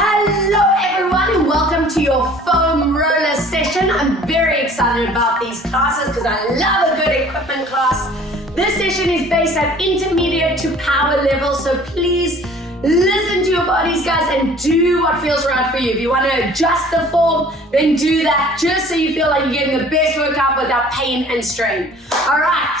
Hello everyone and welcome to your foam roller session. I'm very excited about these classes because I love a good equipment class. This session is based on intermediate to power level, so please listen to your bodies, guys, and do what feels right for you. If you want to adjust the form, then do that just so you feel like you're getting the best workout without pain and strain. All right,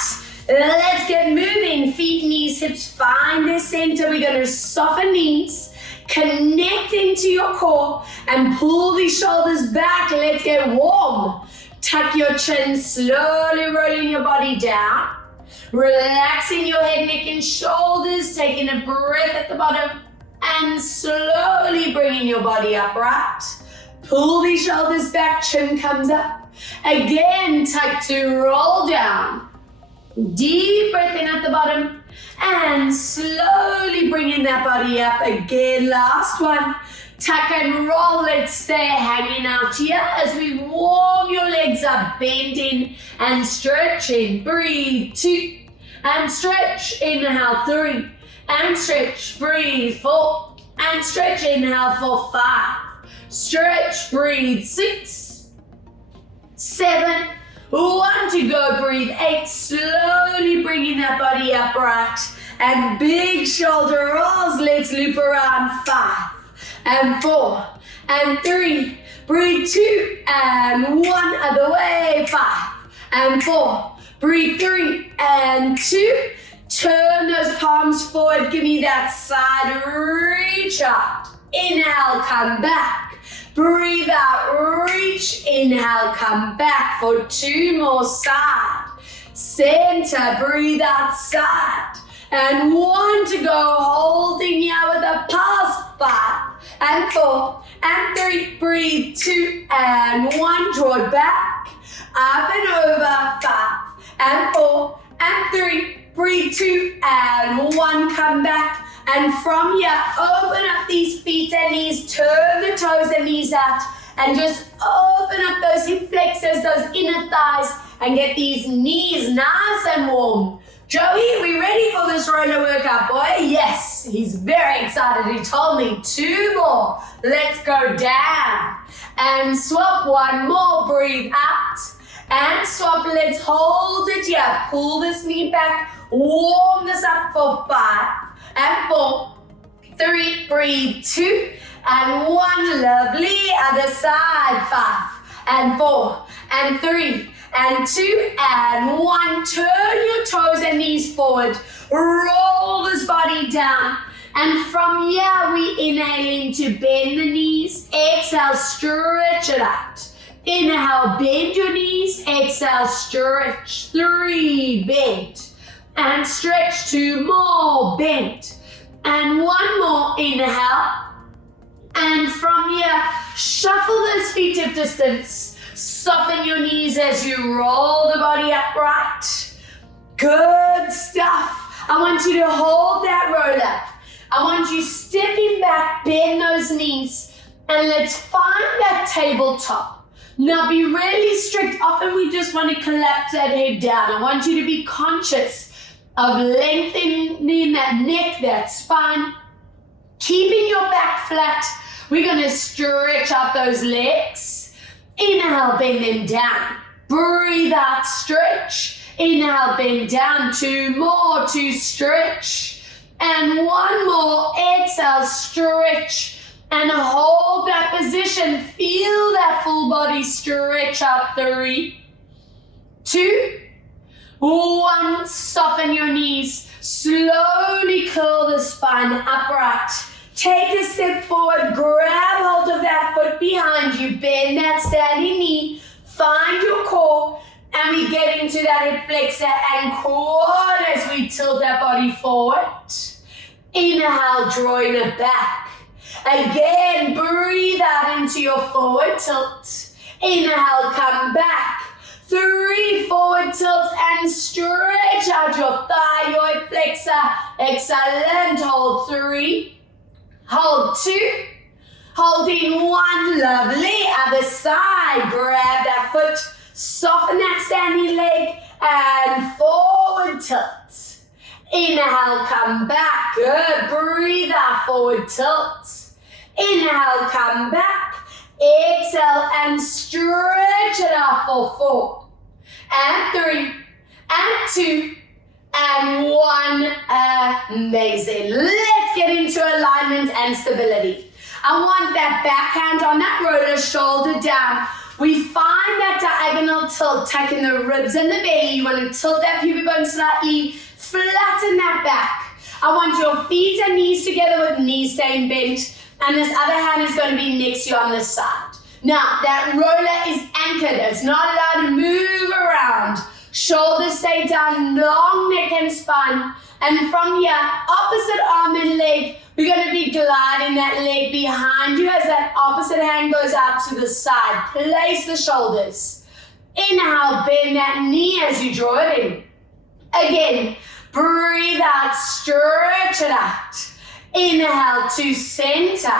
let's get moving. Feet, knees, hips, find their center. We're going to soften knees, connecting to your core, and pull these shoulders back. Let's get warm. Tuck your chin, slowly rolling your body down. Relaxing your head, neck, and shoulders, taking a breath at the bottom, and slowly bringing your body upright. Pull these shoulders back, chin comes up. Again, tuck to roll down. Deep breath in at the bottom, and slowly bringing that body up. Again, last one. Tuck and roll. Let's stay hanging out here as we warm your legs up, bending and stretching. Breathe, 2, and stretch. Inhale, 3, and stretch. Breathe, 4, and stretch. Inhale for 5. Stretch, breathe, 6, 7, 1 to go. Breathe, 8. Slowly bringing that body upright. And big shoulder rolls. Let's loop around. 5. And 4, and 3, breathe, 2, and 1, other way, 5, and 4, breathe, 3, and 2, turn those palms forward, give me that side, reach out, inhale, come back, breathe out, reach, inhale, come back for 2 more, side, center, breathe out, side, and 1 to go, holding here with a pulse, 5, and 4, and 3, breathe, 2, and 1, draw it back, up and over, 5, and 4, and 3, breathe, 2, and 1, come back, and from here, open up these feet and knees, turn the toes and knees out, and just open up those hip flexors, those inner thighs, and get these knees nice and warm. Joey, we ready for this roller workout, boy? Yes, he's very excited. He told me 2 more. Let's go down and swap. 1 more. Breathe out and swap. Let's hold it here. Pull this knee back. Warm this up for 5 and 4, 3, breathe, 2 and 1. Lovely. Other side. 5 and 4 and 3. And 2 and 1, turn your toes and knees forward, roll this body down, and from here we inhale in to bend the knees, exhale, stretch it out, inhale, bend your knees, exhale, stretch, 3, bend, and stretch, 2 more, bend, and 1 more, inhale, and from here, shuffle those feet hip distance. Soften your knees as you roll the body upright. Good stuff. I want you to hold that roll up. I want you stepping back, bend those knees, and let's find that tabletop. Now be really strict. Often we just want to collapse that head down. I want you to be conscious of lengthening that neck, that spine, keeping your back flat. We're going to stretch out those legs. Inhale, bend them down. Breathe out, stretch. Inhale, bend down. 2 more to stretch. And 1 more. Exhale, stretch. And hold that position. Feel that full body stretch out. 3, 2, 1. Soften your knees. Slowly curl the spine upright. Take a step forward, grab hold of that foot behind you, bend that standing knee, find your core, and we get into that hip flexor and quad as we tilt that body forward. Inhale, drawing it back. Again, breathe out into your forward tilt. Inhale, come back. 3, forward tilt and stretch out your thigh, your hip flexor. Excellent, hold 3. Hold 2, holding 1, lovely, other side, grab that foot, soften that standing leg, and forward tilt. Inhale, come back, good, breathe out, forward tilt. Inhale, come back. Exhale and stretch it out for 4 and 3 and 2 and 1. Amazing. Let's get into alignment and stability. I want that backhand on that roller, shoulder down. We find that diagonal tilt, tucking the ribs and the belly. You want to tilt that pubic bone slightly, flatten that back. I want your feet and knees together with knees staying bent, and this other hand is going to be next to you on the side. Now, that roller is anchored. It's not allowed to move around. Shoulders stay down, long neck and spine. And from here, opposite arm and leg, we're going to be gliding that leg behind you as that opposite hand goes out to the side. Place the shoulders. Inhale, bend that knee as you draw it in. Again, breathe out, stretch it out. Inhale to center.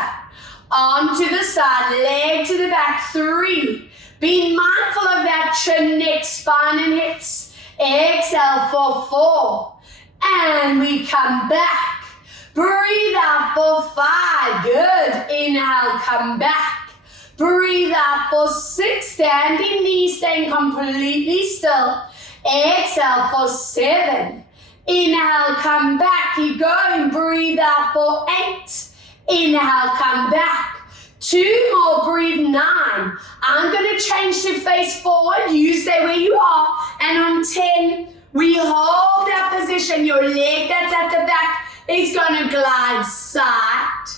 Arm to the side, leg to the back. 3. Be mindful of that chin, neck, spine, and hips. Exhale for 4. And we come back. Breathe out for 5. Good. Inhale, come back. Breathe out for 6. Standing knees, staying completely still. Exhale for 7. Inhale, come back. Keep going. Breathe out for 8. Inhale, come back. 2 more, breathe 9. I'm going to change to face forward. You stay where you are. And on 10, we hold that position. Your leg that's at the back is going to glide side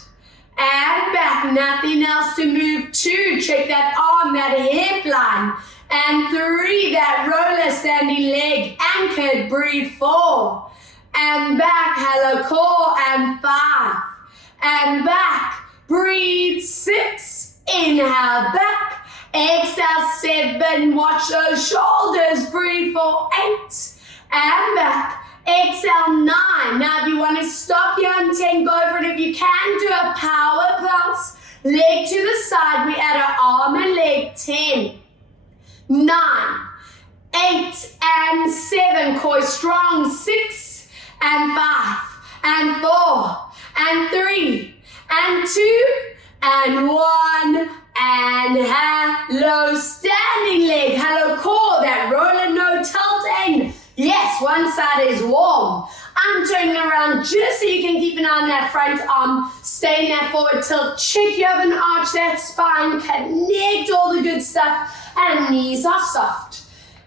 and back. Nothing else to move. 2, check that arm, that hip line. And 3, that roller standing leg anchored. Breathe 4. And back, hello core. And 5. And back. Breathe 6. Inhale, back. Exhale, 7. Watch those shoulders. Breathe for 8. And back. Exhale, 9. Now, if you want to stop here on 10, go for it. If you can, do a power pulse. Leg to the side. We add our arm and leg. 10. 9. 8 and 7. Core strong. 6 and 5 and 4 and 3 and 2 and 1 and hello standing leg, hello core, that roller no tilting. Yes, one side is warm. I'm turning around just so you can keep an eye on that front arm. Stay in that forward tilt. Check you have an arch, that spine, connect all the good stuff, and knees are soft.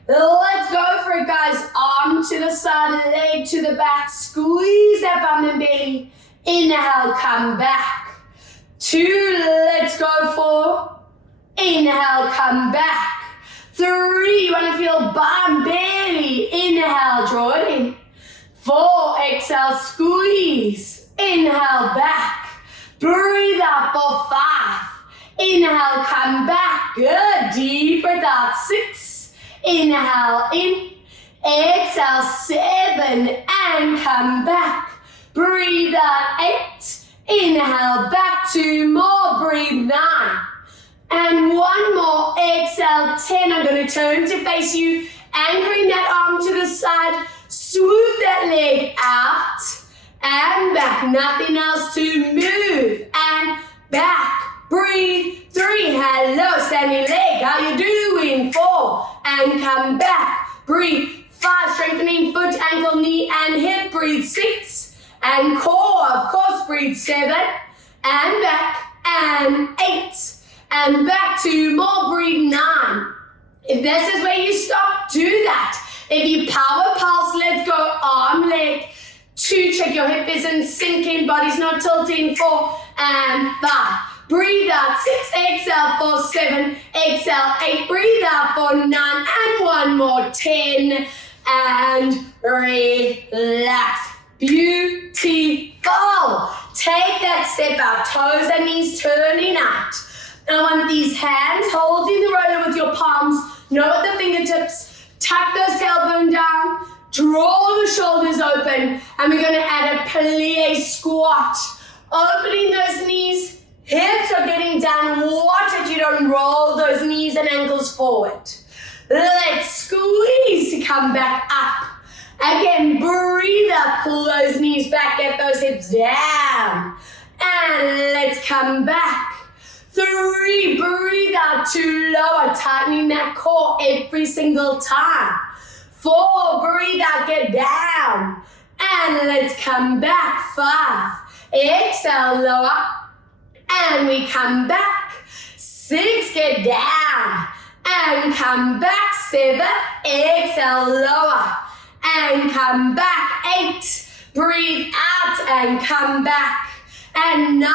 Let's go for it, guys. Arm to the side, leg to the back. Squeeze that bum and belly. Inhale, come back. 2, let's go for. Inhale, come back. 3, you want to feel bum, belly. Inhale, draw it in. 4, exhale, squeeze. Inhale, back. Breathe out for 5. Inhale, come back. Good. Deep breath out. 6. Inhale, in. Exhale, 7. And come back. Breathe out. 8. Inhale, back. 2 more. Breathe. 9. And 1 more. Exhale, 10. I'm going to turn to face you. Anchoring that arm to the side. Swoop that leg out. And back. Nothing else to move. And back. Breathe. 3. Hello, standing leg. How you doing? 4. And come back. Breathe. 5. Strengthening foot, ankle, knee, and hip. Breathe. 6. And core. Of course, breathe. 7. And back. And 8. And back. 2 more. Breathe. 9. If this is where you stop, do that. If you power pulse, let's go arm, leg. 2, check your hip isn't sinking, body's not tilting. 4 and 5. Breathe out. 6, exhale for 7. Exhale, 8. Breathe out for 9. And 1 more. 10. And relax. Beautiful. Take that step out. Toes and knees turning out. I want these hands holding the roller with your palms. No at the fingertips. Tuck those tailbone down. Draw the shoulders open. And we're going to add a plie squat. Opening those knees. Hips are getting down. Watch it. You don't roll those knees and ankles forward. Let's squeeze to come back up. Again, breathe up. Pull those knees back. Get those hips down. And let's come back. 3, breathe out to lower, tightening that core every single time. 4, breathe out, get down. And let's come back. 5, exhale, lower. And we come back. 6, get down. And come back. 7, exhale, lower. And come back. 8, breathe out and come back. And 9.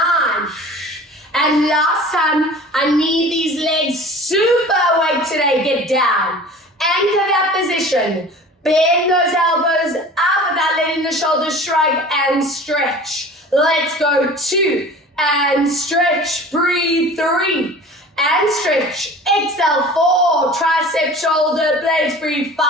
And last time, I need these legs super awake today. Get down. Anchor that position. Bend those elbows up without letting the shoulders shrug and stretch. Let's go. 2 and stretch. Breathe. 3 and stretch. Exhale. 4. Tricep, shoulder, blades. Breathe. 5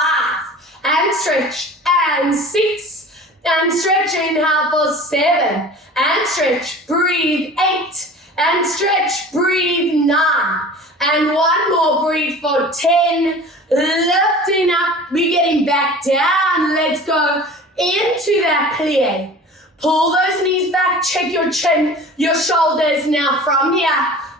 and stretch. And 6 and stretch. Inhale for 7 and stretch. Breathe. 8 and stretch. Breathe. 9 and 1 more. Breathe for 10. Lifting up, we're getting back down. Let's go into that plie. Pull those knees back, check your chin, your shoulders. Now from here,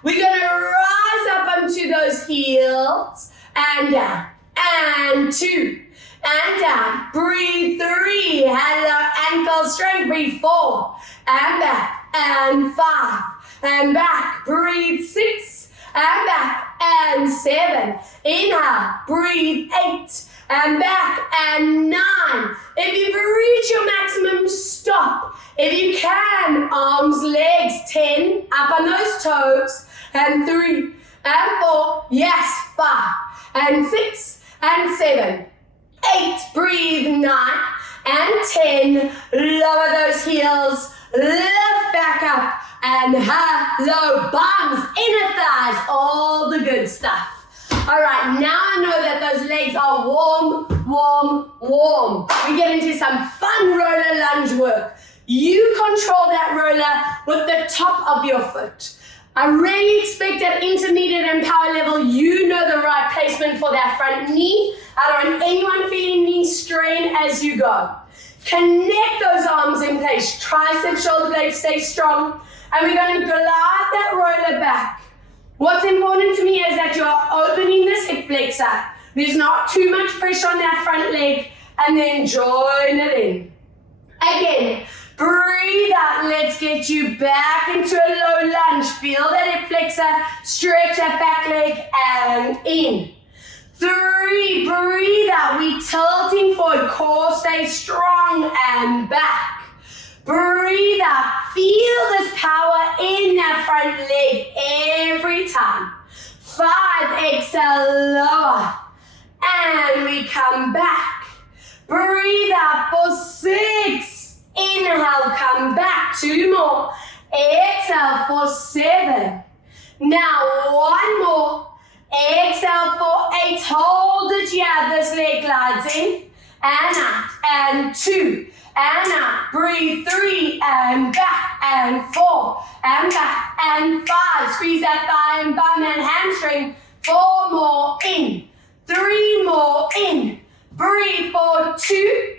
we're gonna rise up onto those heels and down, and 2, and down. Breathe. 3, hello, ankle strength. Breathe. 4, and back, and 5, and back. Breathe. 6, and back, and 7. Inhale, breathe. 8, and back, and 9. If you've reached your maximum, stop. If you can, arms, legs. 10, up on those toes, and 3, and 4, yes, 5, and 6, and 7, 8, breathe. 9, and 10, lower those heels, lift back up, and hello, bums, inner thighs, all the good stuff. All right, now I know that those legs are warm, warm, warm. We get into some fun roller lunge work. You control that roller with the top of your foot. I really expect at intermediate and power level, you know the right placement for that front knee. I don't want anyone feeling knee strain as you go. Connect those arms in place. Tricep, shoulder blades, stay strong. And we're going to glide that roller back. What's important to me is that you're opening this hip flexor. There's not too much pressure on that front leg. And then join it in. Again, breathe out. Let's get you back into a low lunge. Feel that hip flexor. Stretch that back leg and in. 3, breathe out. We tilting forward. Core stays strong and back. Breathe out. Feel this power in that front leg every time. 5, exhale, lower. And we come back. Breathe out for 6. Inhale, come back. 2 more. Exhale for 7. Now 1 more. Exhale for 8. Hold it here. This leg glides in and out. And 2. And out. Breathe. 3 and back and 4 and back and 5. Squeeze that thigh and bum and hamstring. 4 more in. 3 more in. Breathe for 2.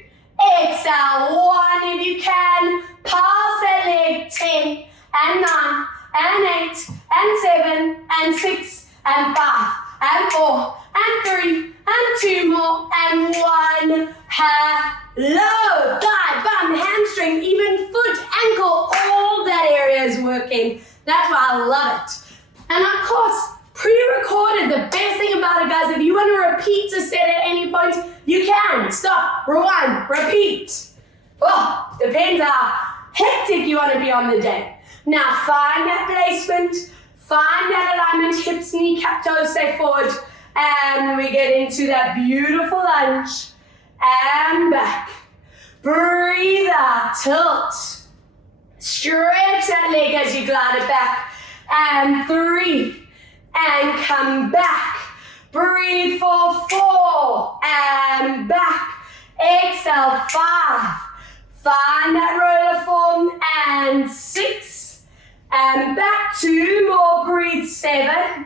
Exhale 1 if you can. Pass that leg. 10 and 9 and 8 and 7 and 6 and 5 and 4 and 3 and 2 more and 1. Hello, thigh, bum, hamstring, even foot, ankle, all that area is working. That's why I love it. And of course, pre-recorded. The best thing about it, guys, if you want to repeat a set at any point, you can. Stop, rewind, repeat. Well, depends how hectic you want to be on the day. Now find that placement, find that alignment, hips, kneecap, toes stay forward, and we get into that beautiful lunge. And back. Breathe out, tilt. Stretch that leg as you glide it back. And 3. And come back. Breathe for 4. And back. Exhale, 5. Find that roller form. And 6. And back. 2 more. Breathe. 7.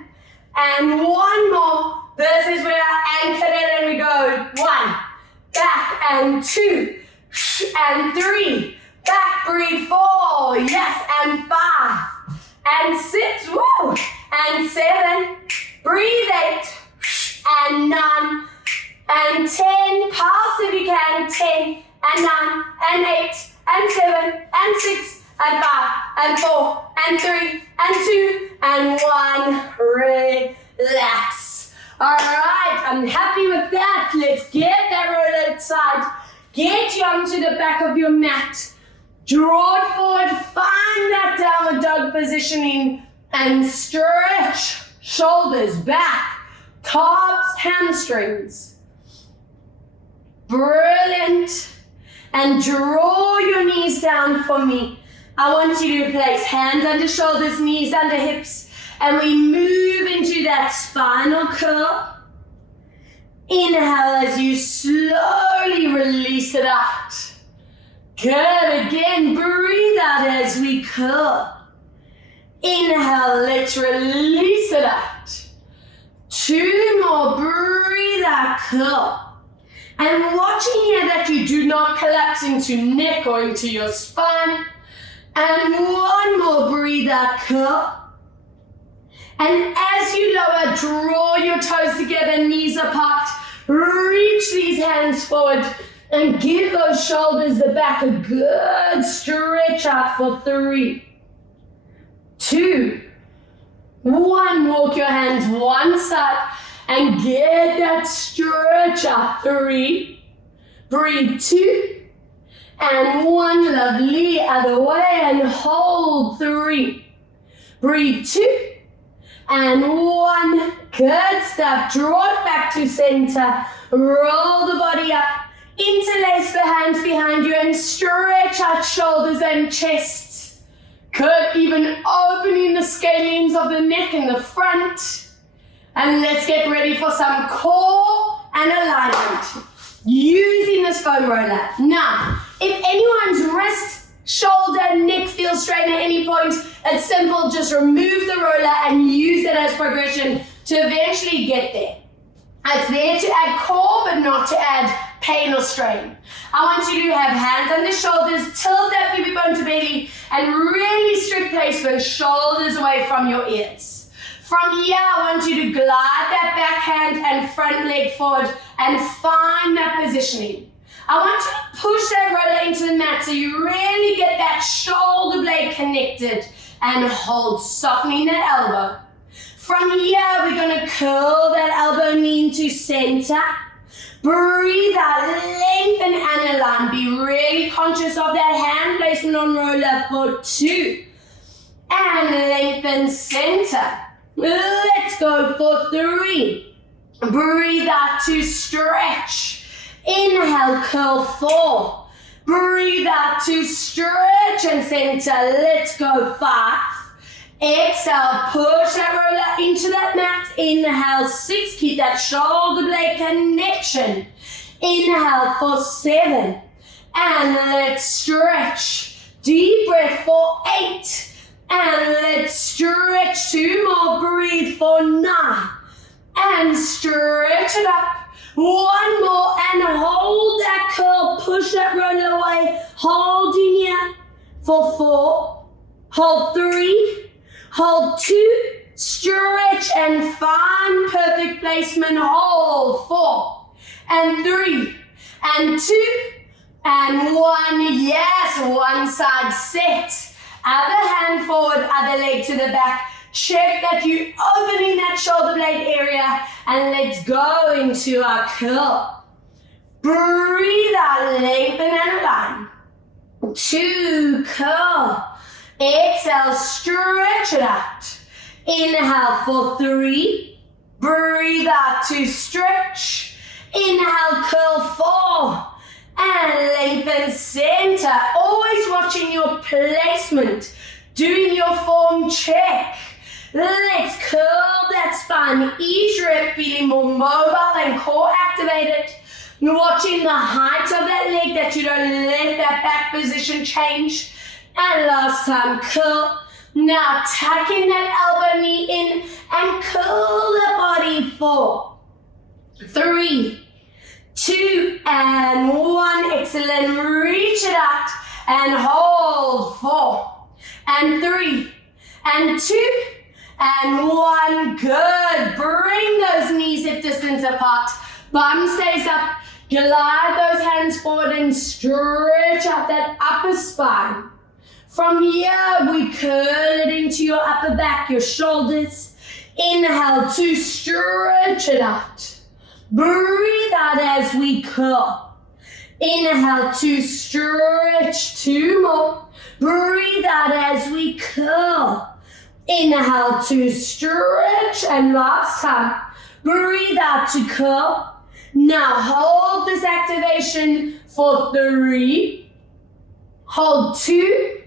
And 1 more. This is where I anchored it and we go 1. Back and 2 and 3, back back, breathe, 4, yes, and 5, and 6, woo, and 7, breathe, 8, and 9, and 10, pulse if you can, 10, and 9, and 8, and 7, and 6, and 5, and 4, and 3, and 2, and 1, relax. All right, I'm happy with that. Let's get that roller outside. Get you onto the back of your mat. Draw it forward, find that downward dog positioning, and stretch shoulders back, calves, hamstrings. Brilliant. And draw your knees down for me. I want you to place hands under shoulders, knees under hips, and we move into that spinal curl. Inhale as you slowly release it out. Good, again, breathe out as we curl. Inhale, let's release it out. 2 more, breathe out, curl. And watching here that you do not collapse into neck or into your spine. And 1 more, breathe out, curl. And as you lower, draw your toes together, knees apart. Reach these hands forward and give those shoulders the back a good stretch out for 3, 2, 1. Walk your hands one side and get that stretch out. 3, breathe, 2, and 1. Lovely, other way, and hold. 3, breathe, 2, and 1. Good stuff. Draw it back to center. Roll the body up. Interlace the hands behind you and stretch out shoulders and chest. Good. Even opening the scalenes of the neck in the front. And let's get ready for some core and alignment using this foam roller. Now, if anyone's wrist, shoulder, neck feels strained at any point, it's simple. Just remove the roller and use it as progression to eventually get there. It's there to add core, but not to add pain or strain. I want you to have hands under shoulders, tilt that pubic bone to belly, and really strict placement, shoulders away from your ears. From here, I want you to glide that backhand and front leg forward and find that positioning. I want you to push that roller into the mat so you really get that shoulder blade connected and hold, softening that elbow. From here, we're going to curl that elbow knee into center. Breathe out, lengthen and align. Be really conscious of that hand placement on roller for 2. And lengthen center. Let's go for 3. Breathe out to stretch. Inhale, curl, 4. Breathe out to stretch and center. Let's go, 5. Exhale, push that roller into that mat. Inhale, 6. Keep that shoulder blade connection. Inhale for 7. And let's stretch. Deep breath for 8. And let's stretch. 2 more. Breathe for 9. And stretch it up. 1 more and hold that curl. Push that roller away. Holding here for 4. Hold 3. Hold 2. Stretch and find perfect placement. Hold 4 and 3 and 2 and 1. Yes, one side set. Other hand forward, other leg to the back. Check that you opening that shoulder blade area, and let's go into our curl. Breathe out, lengthen and align. 2, curl. Exhale, stretch it out. Inhale for 3. Breathe out to stretch. Inhale, curl, 4. And lengthen center. Always watching your placement. Doing your form check. Let's curl that spine. Each rep feeling more mobile and core activated. Watching the height of that leg, that you don't let that back position change. And last time, curl. Now tucking that elbow knee in and curl the body. 4, 3, 2, and 1. Excellent. Reach it out and hold, 4, and 3, and 2, and 1. Good. Bring those knees hip distance apart. Bum stays up. Glide those hands forward and stretch out that upper spine. From here, we curl it into your upper back, your shoulders. Inhale to stretch it out. Breathe out as we curl. Inhale to stretch. 2 more. Breathe out as we curl. Inhale to stretch. And last time. Breathe out to curl. Now hold this activation for 3. Hold 2.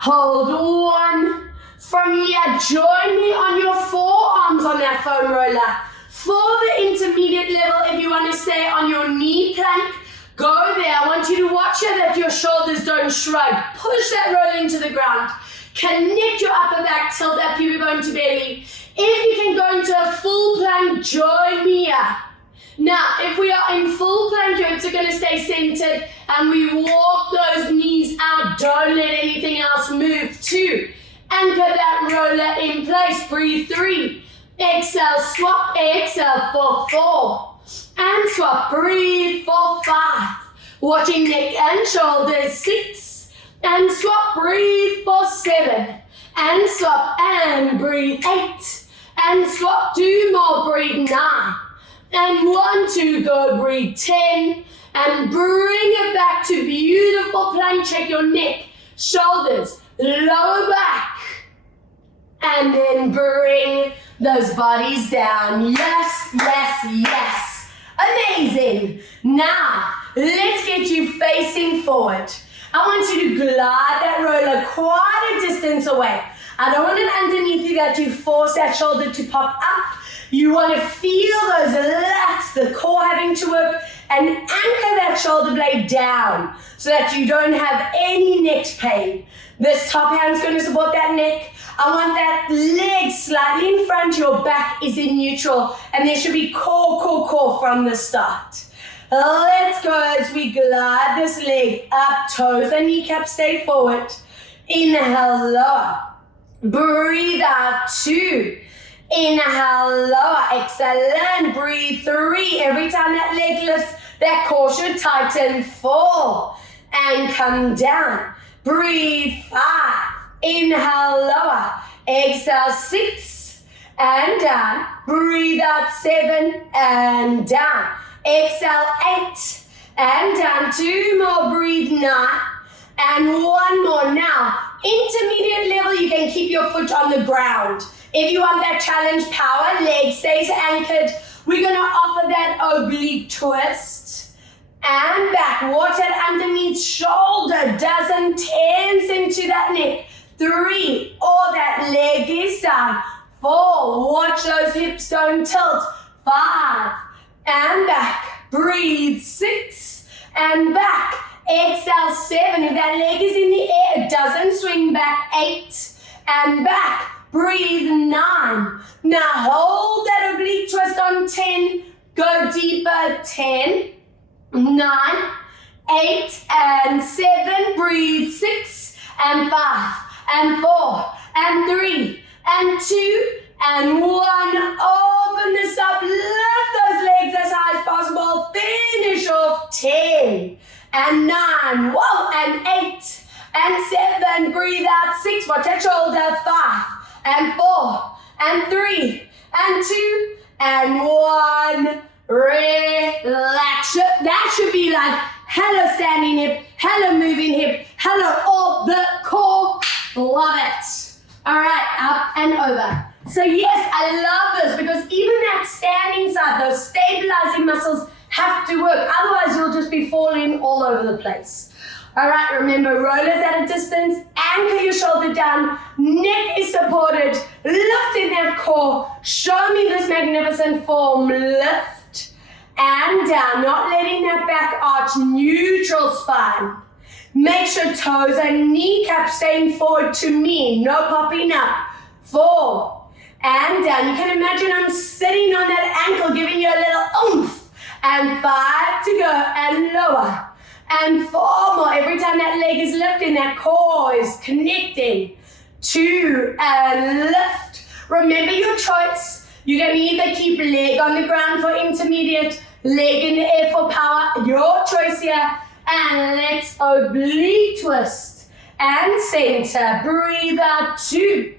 Hold 1. From here, join me on your forearms on that foam roller. For the intermediate level, if you want to stay on your knee plank, go there. I want you to watch here that your shoulders don't shrug. Push that roller into the ground. Connect your upper back, tilt that pubic bone to belly. If you can go into a full plank, join me here. Now, if we are in full plank, your hips are going to stay centered and we walk those knees out. Don't let anything else move. 2, anchor that roller in place. Breathe. 3, exhale, swap, exhale for 4, and swap. Breathe for 5. Watching neck and shoulders. 6, and swap. Breathe for 7, and swap, and breathe. 8, and swap. 2 more. Breathe. 9. And 1, 2, go, breathe. 10, and bring it back to beautiful plank. Check your neck, shoulders, lower back, and then bring those bodies down. Yes, yes, yes. Amazing. Now, let's get you facing forward. I want you to glide that roller quite a distance away. I don't want it underneath you that you force that shoulder to pop up. You want to feel those lats, the core having to work, and anchor that shoulder blade down so that you don't have any neck pain. This top hand's going to support that neck. I want that leg slightly in front. Your back is in neutral, and there should be core, core, core from the start. Let's go as we glide this leg up, toes and kneecaps stay forward. Inhale, lower. Breathe out, 2. Inhale, lower, exhale, and breathe. 3. Every time that leg lifts, that core should tighten. 4, and come down. Breathe. 5. Inhale, lower. Exhale, 6, and down. Breathe out, 7, and down. Exhale, 8, and down. 2 more. Breathe. 9, and 1 more. Now, intermediate level, you can keep your foot on the ground. If you want that challenge power, leg stays anchored. We're going to offer that oblique twist and back. Watch that underneath shoulder doesn't tense into that neck. 3, or that leg is down. 4, watch those hips don't tilt. 5, and back. Breathe. 6, and back. Exhale, 7. If that leg is in the air, it doesn't swing back. 8, and back. Breathe. 9. Now hold that oblique twist on 10. Go deeper. 10, 9, 8, and 7. Breathe. 6, and 5, and 4, and 3, and 2, and 1. Open this up. Lift those legs as high as possible. Finish off. 10, and 9. Whoa, and 8, and 7. Breathe out. 6. Watch that shoulder. 5. And 4, and 3, and 2, and 1. Relax. That should be like, hello standing hip, hello moving hip, hello all the core. Love it. All right, up and over. So yes, I love this because even that standing side, those stabilizing muscles have to work. Otherwise, you'll just be falling all over the place. All right, remember, rollers at a distance, anchor your shoulder down, neck is supported, lifting that core. Show me this magnificent form, lift and down, not letting that back arch, neutral spine. Make sure toes and kneecaps staying forward to me, no popping up. 4, and down. You can imagine I'm sitting on that ankle, giving you a little oomph. And 5 to go, and lower. and 4 more. Every time that leg is lifting, that core is connecting. 2 and lift. Remember your choice. You can either keep leg on the ground for intermediate, leg in the air for power, your choice here. And let's oblique twist and center. Breathe out, 2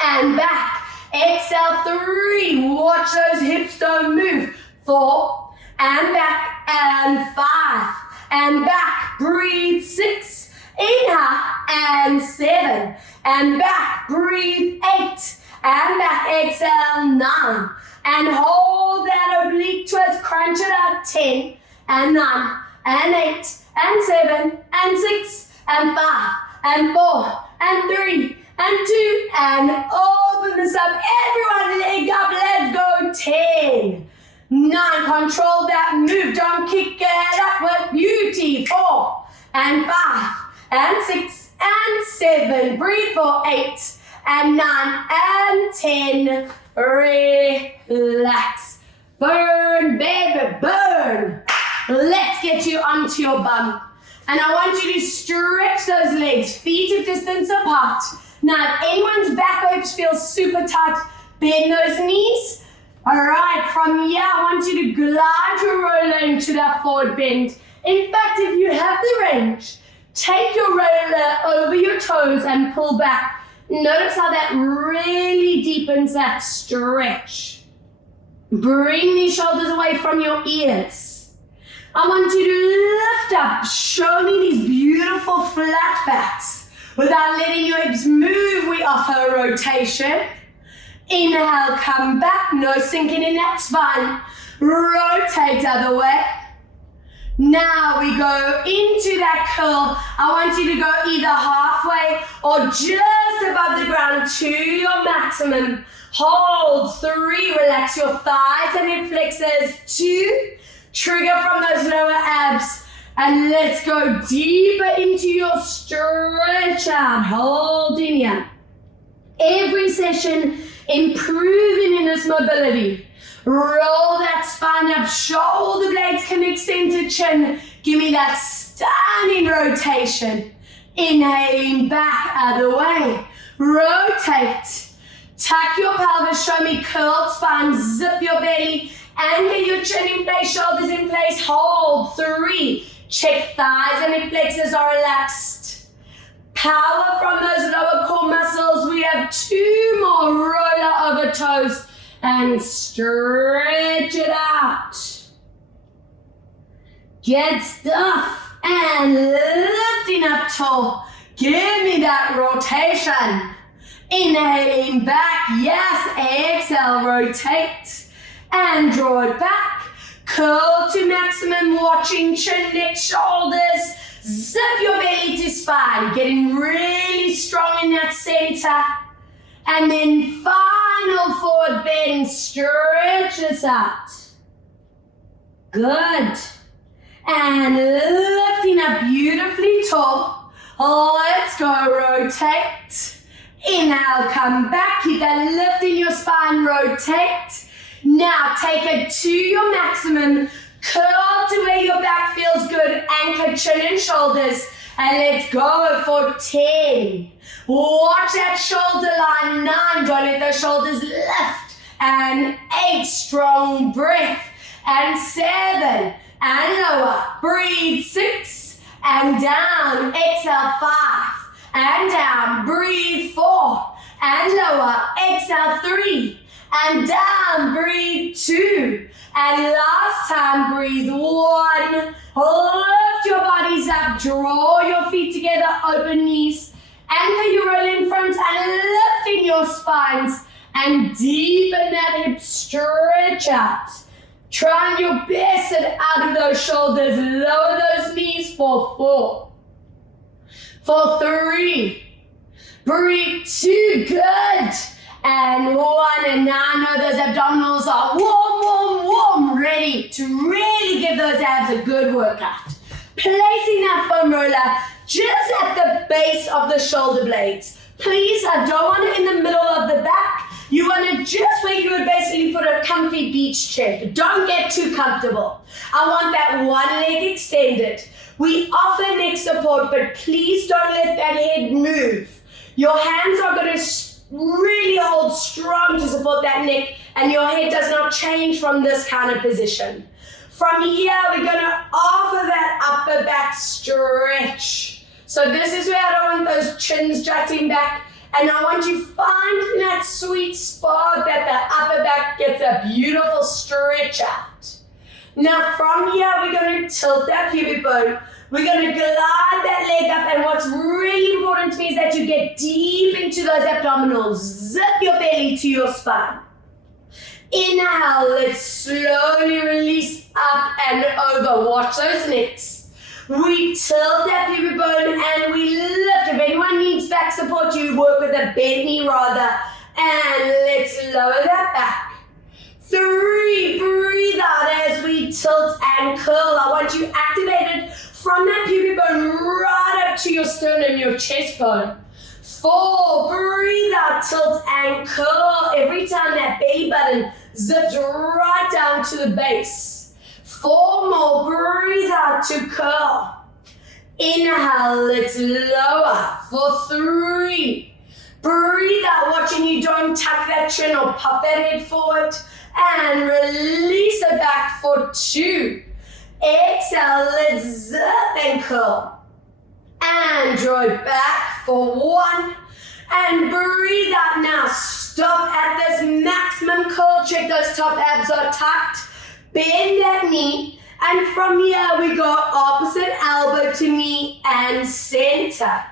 and back. Exhale, 3. Watch those hips don't move. 4 and back, and 5 and back. Breathe, 6. Inhale and 7 and back. Breathe, 8 and back. Exhale, 9 and hold that oblique twist. Crunch it out. 10 and 9 and 8 and 7 and 6 and 5 and 4 and 3 and 2 and open this up. Everyone leg up. Let's go. 10, 9. Control that move. Don't kick it up with beauty. 4 and 5 and 6 and 7. Breathe for 8 and 9 and 10. Relax. Burn, baby, burn. Let's get you onto your bum. And I want you to stretch those legs, feet a distance apart. Now, if anyone's back ribs feel super tight, bend those knees. All right, from here, I want you to glide your roller into that forward bend. In fact, if you have the range, take your roller over your toes and pull back. Notice how that really deepens that stretch. Bring these shoulders away from your ears. I want you to lift up. Show me these beautiful flat backs. Without letting your hips move, we offer rotation. Inhale, come back. No sinking in that spine. Rotate other way. Now we go into that curl. I want you to go either halfway or just above the ground to your maximum. Hold. 3, relax your thighs and hip flexors. 2, trigger from those lower abs. And let's go deeper into your stretch out. Hold in here. Every session, improving in this mobility. Roll that spine up, shoulder blades connect center chin. Give me that stunning rotation. Inhaling back, other way. Rotate. Tuck your pelvis, show me curled spine, zip your belly, anchor your chin in place, shoulders in place, hold. 3, check thighs and hip flexors are relaxed. Power from those lower core muscles. We have 2 more, roller over toes and stretch it out. Get stuff and lifting up tall. Give me that rotation. Inhaling back, yes, exhale, rotate and draw it back. Curl to maximum, watching chin, neck, shoulders. Zip your belly to spine, getting really strong in that center. And then final forward bend, stretch this out. Good. And lifting up beautifully tall. Let's go, rotate. Inhale, come back, keep that lift in your spine, rotate. Now take it to your maximum, curl to where your back feels good, anchor chin and shoulders, and let's go for 10. Watch that shoulder line, 9, don't let those shoulders lift, and 8, strong breath, and 7, and lower, breathe, 6, and down, exhale, 5, and down, breathe, 4, and lower, exhale, 3, and down, breathe, 2, and last time, breathe, 1, lift your bodies up, draw your feet together, open knees, anchor your roll in front, and lifting your spines, and deepen that hip stretch out. Trying your best and out of those shoulders, lower those knees for 4, for 3, breathe, 2, good, and 1, and now I know those abdominals are warm, ready to really give those abs a good workout. Placing that foam roller just at the base of the shoulder blades. Please, I don't want it in the middle of the back. You want it just where you would basically put a comfy beach chair. Don't get too comfortable. I want that one leg extended. We offer neck support, but please don't let that head move. Your hands are going to really hold strong to support that neck, and your head does not change from this kind of position. From here, we're going to offer that upper back stretch. So this is where I don't want those chins jutting back, and I want you finding that sweet spot that the upper back gets a beautiful stretch out. Now from here, we're going to tilt that pubic bone. We're going to glide that leg up, and what's really important to me is that you get deep into those abdominals. Zip your belly to your spine. Inhale, let's slowly release up and over. Watch those necks. We tilt that pubic bone and we lift. If anyone needs back support, you work with a bent knee rather. And let's lower that back. 3, breathe out as we tilt and curl. I want you activated from that pubic bone right up to your sternum, your chest bone. 4, breathe out, tilt and curl. Every time that belly button zips right down to the base. 4 more, breathe out to curl. Inhale, let's lower for 3. Breathe out, watching you don't tuck that chin or pop that head forward. And release it back for 2. Exhale, let's zip and curl. And draw it back for 1. And breathe out now. Stop at this maximum curl. Check those top abs are tucked. Bend that knee. And from here, we go opposite elbow to knee and center.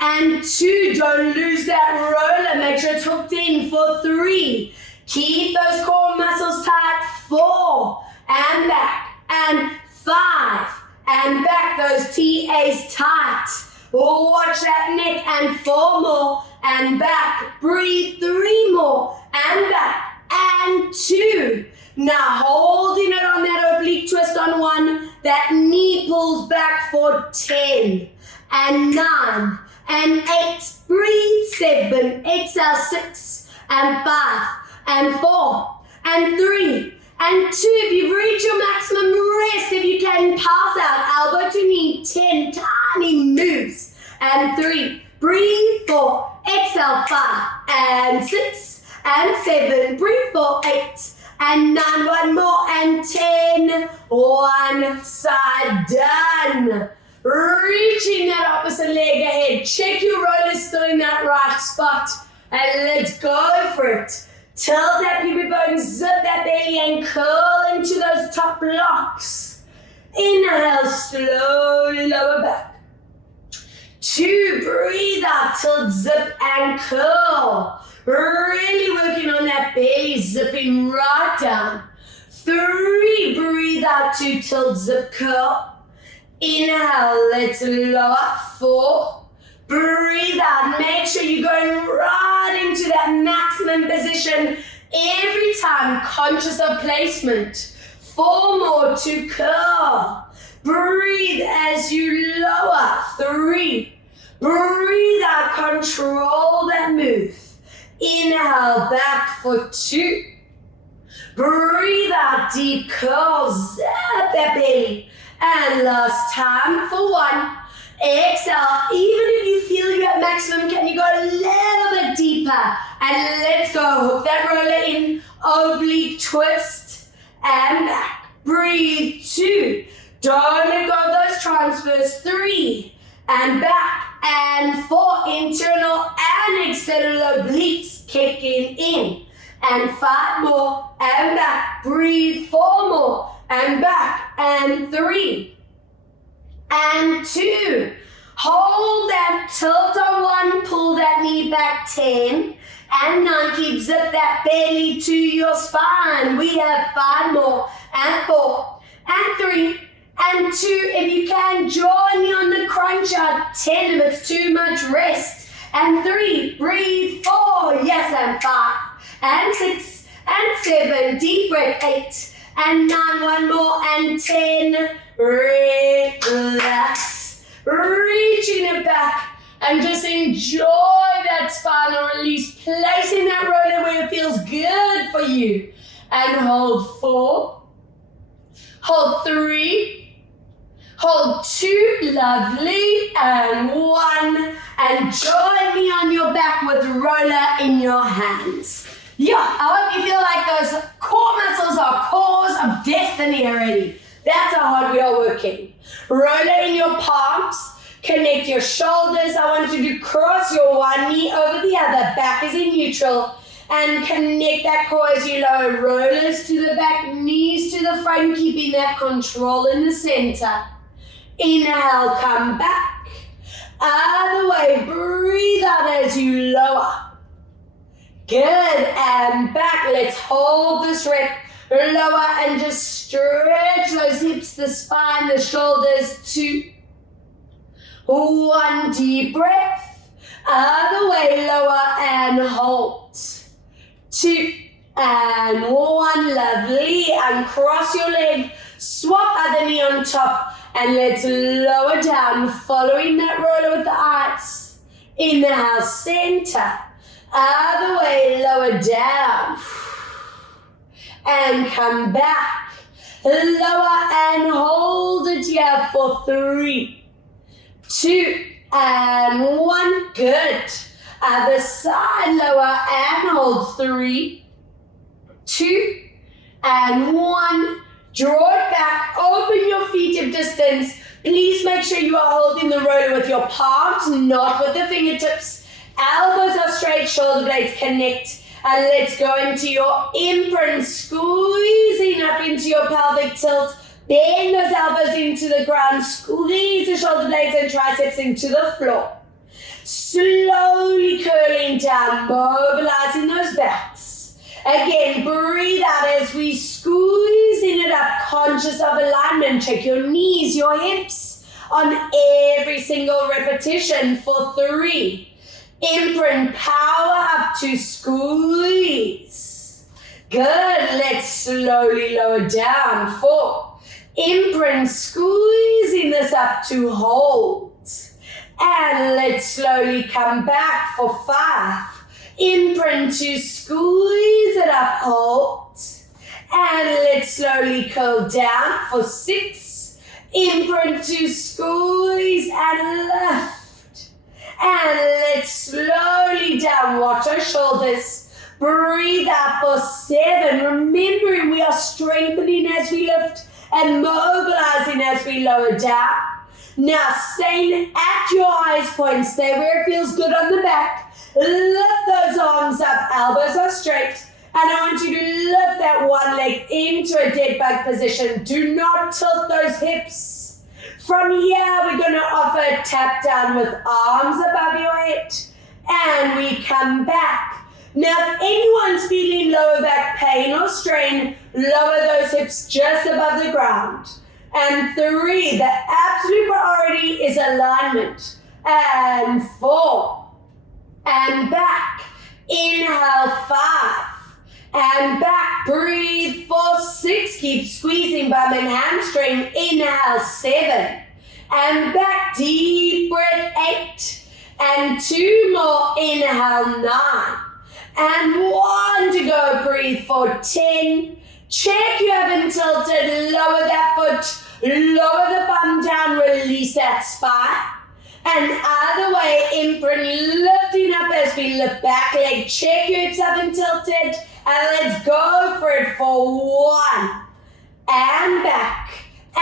And 2, don't lose that roller. Make sure it's hooked in for 3. Keep those core muscles tight. 4, and back, and 5, and back. Those TAs tight. Watch that neck, and 4 more, and back. Breathe, 3 more, and back, and 2. Now holding it on that oblique twist on 1. That knee pulls back for 10, and 9, and 8. Breathe, 7, exhale, 6, and 5, and 4, and 3, and 2. If you've reached your maximum, rest. If you can, pass out, elbow to knee, 10 tiny moves, and 3, breathe, 4, exhale, 5, and 6, and 7, breathe, 4, 8, and 9, 1 more, and 10, 1 side, done. Reaching that opposite leg ahead, check your roller still in that right spot, and let's go for it. Tilt that pubic bone, zip that belly, and curl into those top blocks. Inhale, slowly lower back. 2, breathe out, tilt, zip, and curl. Really working on that belly, zipping right down. 3, breathe out to tilt, zip, curl. Inhale, let's lower. 4. Breathe out. Make sure you're going right into that maximum position every time, conscious of placement. 4 more to curl. Breathe as you lower. 3. Breathe out. Control that move. Inhale, back for 2. Breathe out. Deep curl. Zip that belly. And last time for 1. Exhale, even if you feel you're at maximum, can you go a little bit deeper? And let's go, hook that roller in, oblique twist, and back. Breathe, 2. Don't let go of those transfers. 3, and back, and 4. Internal and external obliques kicking in. And 5 more, and back. Breathe, 4 more, and back, and 3. And 2, hold that, tilt on 1, pull that knee back, 10, and 9, keep zip that belly to your spine. We have 5 more, and 4, and 3, and 2. If you can, join me on the crunch out, 10. If it's too much, rest, and 3, breathe, 4, yes, and 5, and 6, and 7, deep breath, 8, and 9, 1 more, and 10, relax, reaching it back, and just enjoy that spinal release, placing that roller where it feels good for you, and hold 4, hold 3, hold 2, lovely, and 1, and join me on your back with roller in your hands. Yeah, I hope you feel like those core muscles are cores of destiny already. That's how hard we are working. Roller in your palms, connect your shoulders. I want you to cross your one knee over the other, back is in neutral, and connect that core as you lower rollers to the back, knees to the front, keeping that control in the center. Inhale, come back. Other way, breathe out as you lower. Good, and back. Let's hold this rep. Lower and just stretch those hips, the spine, the shoulders. 2, 1, deep breath. Other way, lower and hold. 2 and 1, lovely. Uncross your leg, swap other knee on top, and let's lower down, following that roller with the eyes. Inhale, center. Other way, lower down. And come back. Lower and hold it here for 3, 2, and 1. Good. Other side, lower and hold. 3, 2, and 1. Draw it back. Open your feet hip distance. Please make sure you are holding the roller with your palms, not with the fingertips. Elbows are straight, shoulder blades connect. And let's go into your imprint, squeezing up into your pelvic tilt. Bend those elbows into the ground, squeeze the shoulder blades and triceps into the floor. Slowly curling down, mobilizing those backs. Again, breathe out as we squeezing it up, conscious of alignment. Check your knees, your hips on every single repetition for 3. Imprint, power up to squeeze. Good, let's slowly lower down. 4. Imprint, squeezing this up to hold. And let's slowly come back for 5. Imprint to squeeze it up, hold. And let's slowly curl down for 6. Imprint to squeeze and lift. And let's slowly down, watch our shoulders. Breathe out for 7. Remembering we are strengthening as we lift and mobilizing as we lower down. Now staying at your highest point, stay where it feels good on the back. Lift those arms up, elbows are straight. And I want you to lift that one leg into a dead bug position. Do not tilt those hips. From here, we're going to offer a tap down with arms above your head. And we come back. Now, if anyone's feeling lower back pain or strain, lower those hips just above the ground. And 3, the absolute priority is alignment. And 4. And back. Inhale, 5. And back, breathe for 6. Keep squeezing bum and hamstring. Inhale, 7. And back, deep breath, 8. And 2 more, inhale, 9. And 1 to go, breathe for 10. Check you haven't tilted, lower that foot, lower the bum down, release that spine. And other way, imprint, lifting up as we lift back leg. Check your hips haven't tilted. And let's go for it for 1. And back.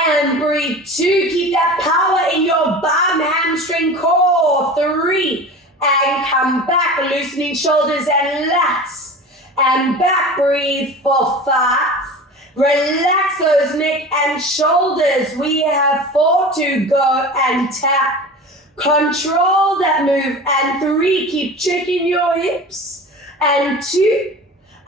And breathe 2. Keep that power in your bum, hamstring, core. 3. And come back, loosening shoulders and lats. And back, breathe for 5. Relax those neck and shoulders. We have 4 to go and tap. Control that move. And 3, keep checking your hips. And 2.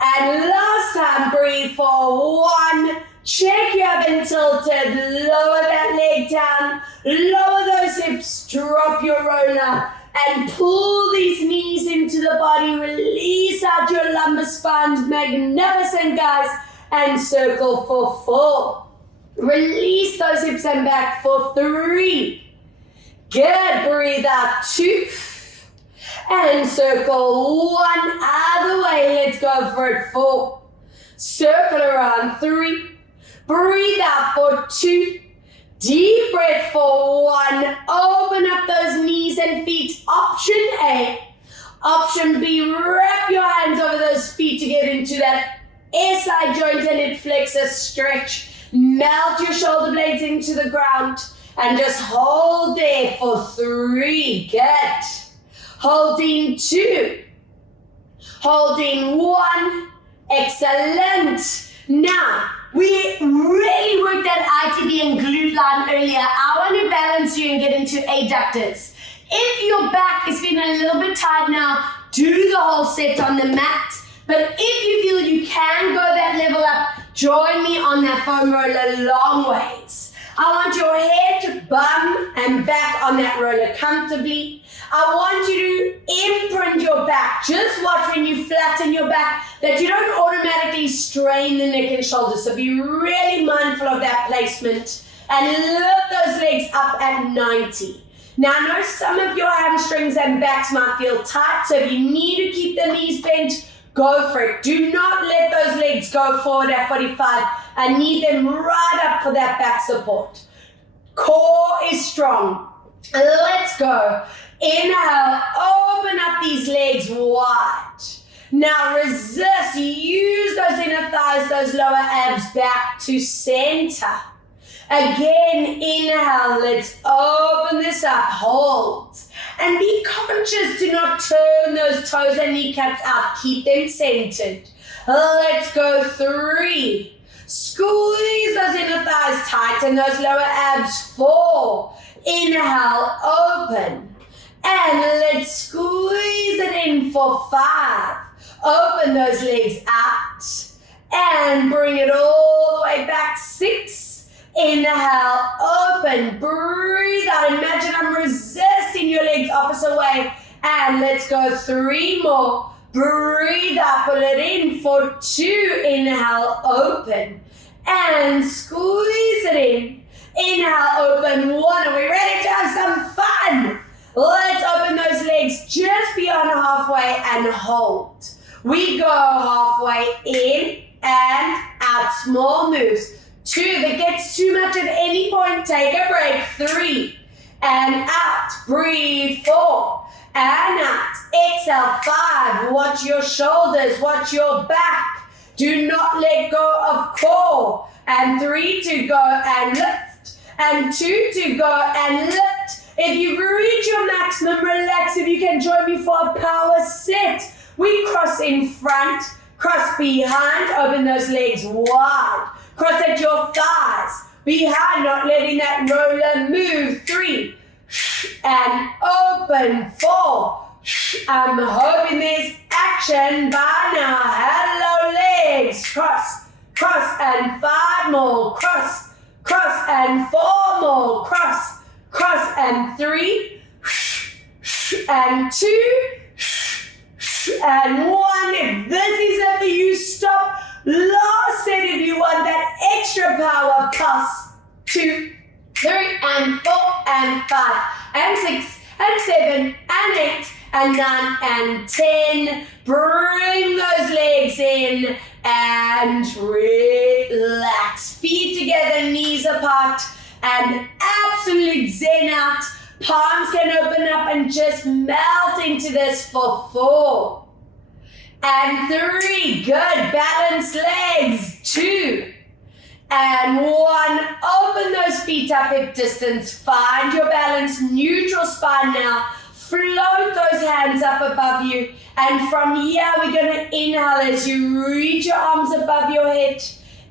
And last time, breathe for 1. Check you haven't tilted. Lower that leg down. Lower those hips. Drop your roller. And pull these knees into the body. Release out your lumbar spines. Magnificent, guys. And circle for 4. Release those hips and back for 3. Good. Breathe out. 2. And circle 1. Other way. Let's go for it. 4. Circle around. 3. Breathe out for 2. Deep breath for 1. Open up those knees and feet. Option A. Option B, wrap your hands over those feet to get into that SI joint and hip flexor stretch. Melt your shoulder blades into the ground and just hold there for 3. Good. Holding 2. Holding 1. Excellent. Now, we really worked that ITB and glute line earlier. I want to balance you and get into adductors. If your back is feeling a little bit tired now, do the whole set on the mat. But if you feel you can go that level up, join me on that foam roller long ways. I want your head, bum, and back on that roller comfortably. I want you to imprint your back. Just watch when you flatten your back that you don't automatically strain the neck and shoulders. So be really mindful of that placement and lift those legs up at 90. Now, I know some of your hamstrings and backs might feel tight, so if you need to keep the knees bent, go for it. Do not let those legs go forward at 45. I need them right up for that back support. Core is strong. Let's go. Inhale, open up these legs wide. Now resist, use those inner thighs, those lower abs back to center. Again, inhale, let's open this up, hold. And be conscious to not turn those toes and kneecaps out, keep them centered. Let's go 3. Squeeze those inner thighs, tighten those lower abs. 4. Inhale, open. And let's squeeze it in for 5. Open those legs out. And bring it all the way back. 6. Inhale, open, breathe out. Imagine I'm resisting your legs opposite way. And let's go 3 more. Breathe out, pull it in for 2. Inhale, open. And squeeze it in. Inhale, open. 1. Are we ready to have some fun? Let's open those legs just beyond halfway and hold. We go halfway in and out. Small moves. 2. If it gets too much at any point, take a break. 3. And out. Breathe. 4. And out. Exhale. 5. Watch your shoulders. Watch your back. Do not let go of core. And 3 to go and lift. And 2 to go and lift. If you've reached your maximum, relax. If you can join me for a power set. We cross in front, cross behind, open those legs wide. Cross at your thighs, behind, not letting that roller move. 3, and open. 4, I'm hoping there's action by now. Hello legs, cross, cross, and 5 more. Cross, cross, and 4 more. Cross, cross, and 3, and 2, and 1. If this is it for you, stop. Last set if you want that extra power. Plus 2, 3, and 4, and 5, and 6, and 7, and 8, and 9, and 10. Bring those legs in and relax. Feet together, knees apart, and absolute zen out. Palms can open up and just melt into this for 4. And 3, good, balanced legs. 2, and 1, open those feet up hip distance. Find your balance, neutral spine now. Float those hands up above you. And from here, we're gonna inhale as you reach your arms above your head.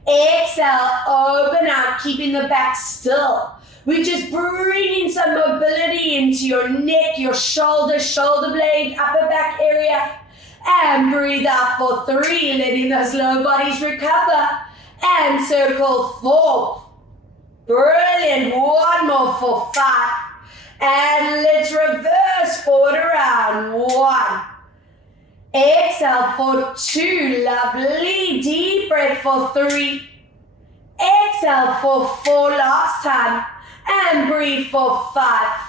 Exhale, open out, keeping the back still. We're just bringing some mobility into your neck, your shoulder, shoulder blade, upper back area. And breathe out for 3, letting those lower bodies recover. And circle 4. Brilliant. 1 more for 5. And let's reverse forward around. 1. Exhale for 2. Lovely. Deep breath for 3. Exhale for 4 last time. And breathe for 5.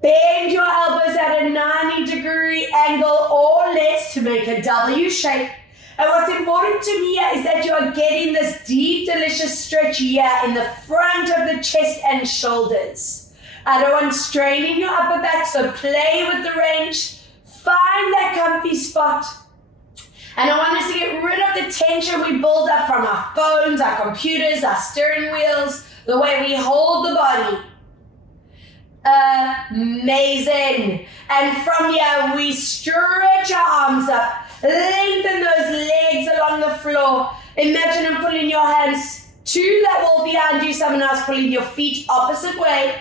Bend your elbows at a 90-degree angle or less to make a W shape. And what's important to me here is that you are getting this deep, delicious stretch here in the front of the chest and shoulders. I don't want strain in your upper back, so play with the range. Find that comfy spot. And I want us to get rid of the tension we build up from our phones, our computers, our steering wheels, the way we hold the body. Amazing. And from here, we stretch our arms up. Lengthen those legs along the floor. Imagine I'm pulling your hands to that wall behind you, someone else pulling your feet opposite way.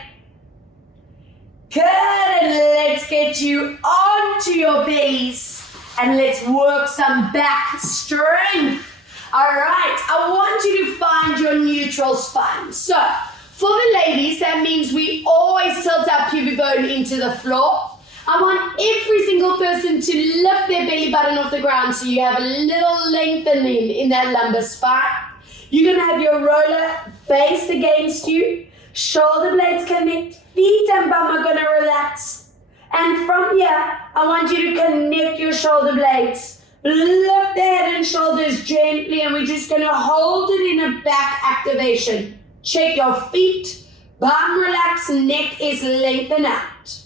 Good, and let's get you onto your bellies. And let's work some back strength. All right, I want you to find your neutral spine. So, for the ladies, that means we always tilt our pubic bone into the floor. I want every single person to lift their belly button off the ground so you have a little lengthening in that lumbar spine. You're going to have your roller based against you. Shoulder blades connect. Feet and bum are going to relax. And from here, I want you to connect your shoulder blades. Lift the head and shoulders gently, and we're just going to hold it in a back activation. Check your feet. Bum relax, neck is lengthened out.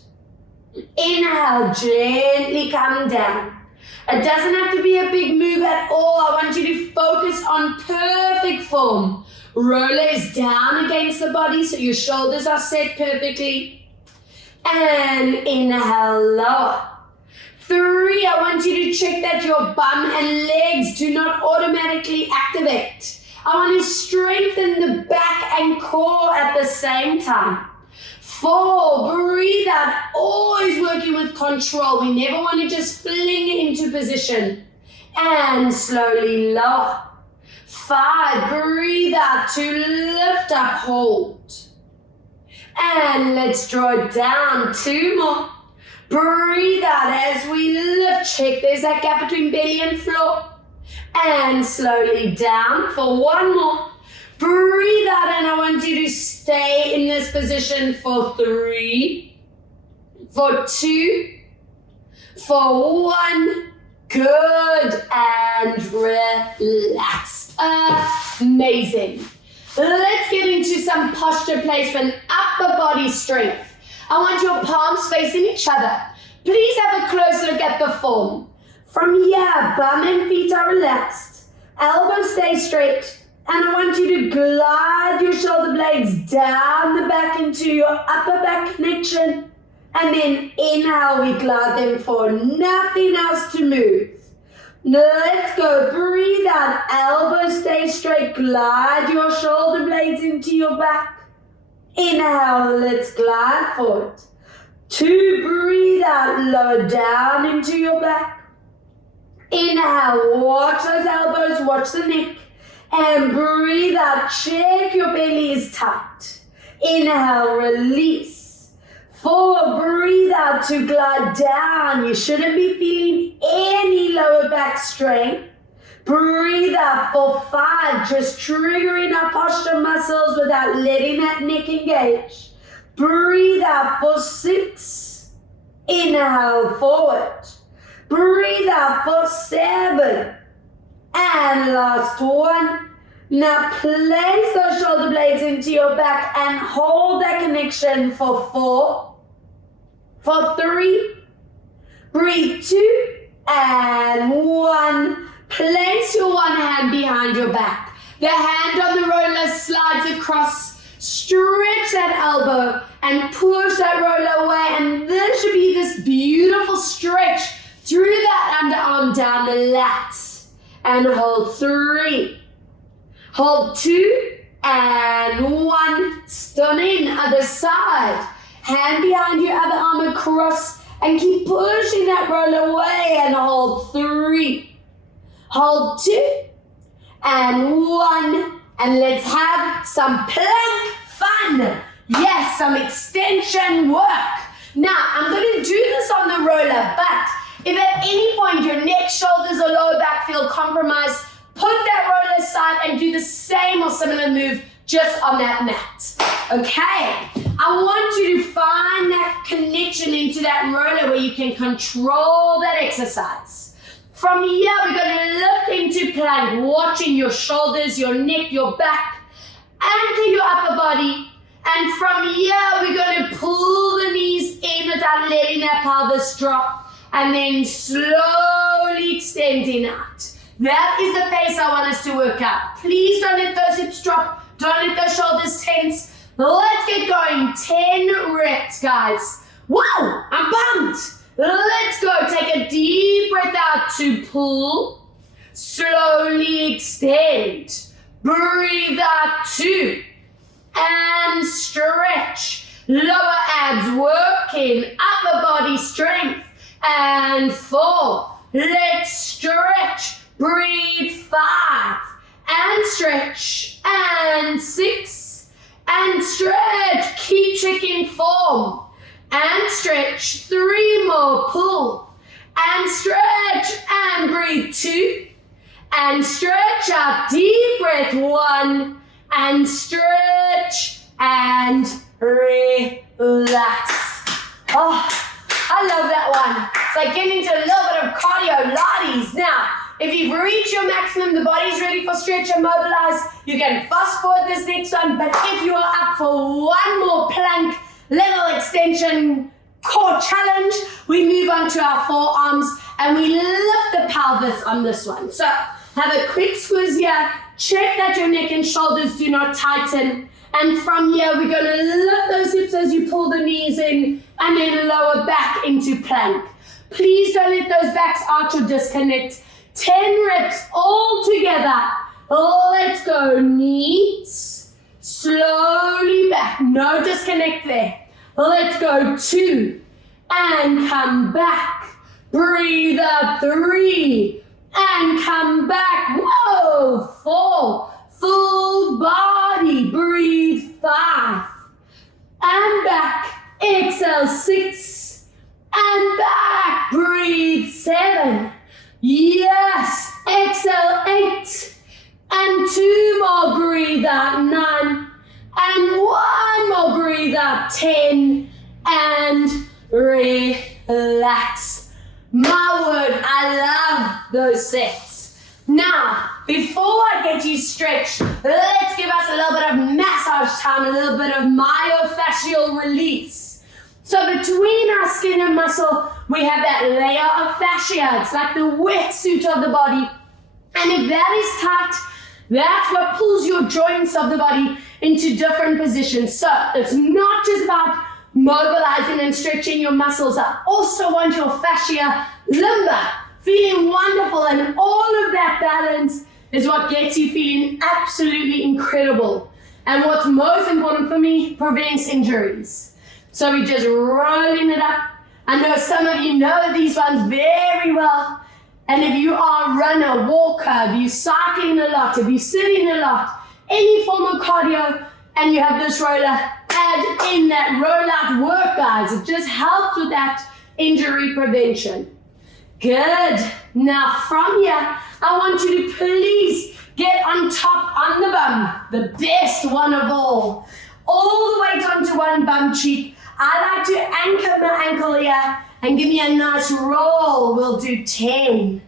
Inhale, gently come down. It doesn't have to be a big move at all. I want you to focus on perfect form. Roller is down against the body so your shoulders are set perfectly. And inhale, lower. 3, I want you to check that your bum and legs do not automatically activate. I want to strengthen the back and core at the same time. 4, breathe out, always working with control. We never want to just fling into position. And slowly lower. 5, breathe out to lift up, hold. And let's draw it down. 2 more. Breathe out as we lift. Check there's that gap between belly and floor. And slowly down for 1 more. Breathe out, and I want you to stay in this position for 3, for 2, for 1. Good, and relax. Amazing. Let's get into some posture placement, upper body strength. I want your palms facing each other. Please have a close look at the form. From here, bum and feet are relaxed. Elbows stay straight. And I want you to glide your shoulder blades down the back into your upper back connection. And then inhale, we glide them for nothing else to move. Let's go. Breathe out. Elbows stay straight. Glide your shoulder blades into your back. Inhale. Let's glide forward. 2, breathe out. Lower down into your back. Inhale. Watch those elbows. Watch the neck. And breathe out. Check your belly is tight. Inhale. Release. 4, breathe out to glide down. You shouldn't be feeling any lower back strain. Breathe out for 5, just triggering our posture muscles without letting that neck engage. Breathe out for 6. Inhale, forward. Breathe out for 7. And last 1. Now place those shoulder blades into your back and hold that connection for 4. For 3, breathe 2, and 1. Place your one hand behind your back. The hand on the roller slides across. Stretch that elbow and push that roller away. And there should be this beautiful stretch through that underarm down the lats. And hold 3. Hold 2, and 1. Stunning. Other side. Hand behind your other arm across and keep pushing that roller away and hold 3. Hold 2 and 1. And let's have some plank fun. Yes, some extension work. Now, I'm going to do this on the roller, but if at any point your neck, shoulders, or lower back feel compromised, put that roller aside and do the same or similar move just on that mat. Okay. I want you to find that connection into that roller where you can control that exercise. From here, we're going to lift into plank, watching your shoulders, your neck, your back, anchor your upper body. And from here, we're going to pull the knees in without letting that pelvis drop, and then slowly extending out. That is the pace I want us to work out. Please don't let those hips drop. Don't let those shoulders tense. Let's get going. 10 reps, guys. Wow, I'm pumped. Let's go. Take a deep breath out to pull. Slowly extend. Breathe out 2. And stretch. Lower abs working. Upper body strength. And 4. Let's stretch. Breathe 5. And stretch. And 6. And stretch. Keep checking form. And stretch. 3 more. Pull. And stretch. And breathe 2. And stretch out. Deep breath 1. And stretch and relax. Oh, I love that one. It's like getting into a little bit of cardio, Pilates. Now, if you've reached your maximum, the body's ready for stretch and mobilize, you can fast forward this next one. But if you are up for one more plank, level extension, core challenge, we move on to our forearms and we lift the pelvis on this one. So have a quick squeeze here. Check that your neck and shoulders do not tighten. And from here, we're going to lift those hips as you pull the knees in and then lower back into plank. Please don't let those backs arch or disconnect. 10 reps all together. Let's go. Knees, slowly back. No disconnect there. Let's go. 2 and come back. Breathe out. 3. And come back. Whoa. 4. Full body. Breathe. 5. And back. Exhale. 6. And back. Breathe. 7. Yes. Exhale. 8. And 2 more. Breathe out. 9. And 1 more. Breathe out. 10. And relax. My word, I love those sets. Now, before I get you stretched, let's give us a little bit of massage time, a little bit of myofascial release. So between our skin and muscle, we have that layer of fascia. It's like the wetsuit of the body. And if that is tight, that's what pulls your joints of the body into different positions. So it's not just about mobilizing and stretching your muscles. I also want your fascia limber, feeling wonderful, and all of that balance is what gets you feeling absolutely incredible. And what's most important for me, prevents injuries. So we're just rolling it up. I know some of you know these ones very well. And if you are a runner, walker, if you're cycling a lot, if you're sitting a lot, any form of cardio, and you have this roller, add in that rollout work, guys. It just helps with that injury prevention. Good. Now from here, I want you to please get on top on the bum, the best one of all the way onto one bum cheek. I like to anchor my ankle here and give me a nice roll. We'll do 10.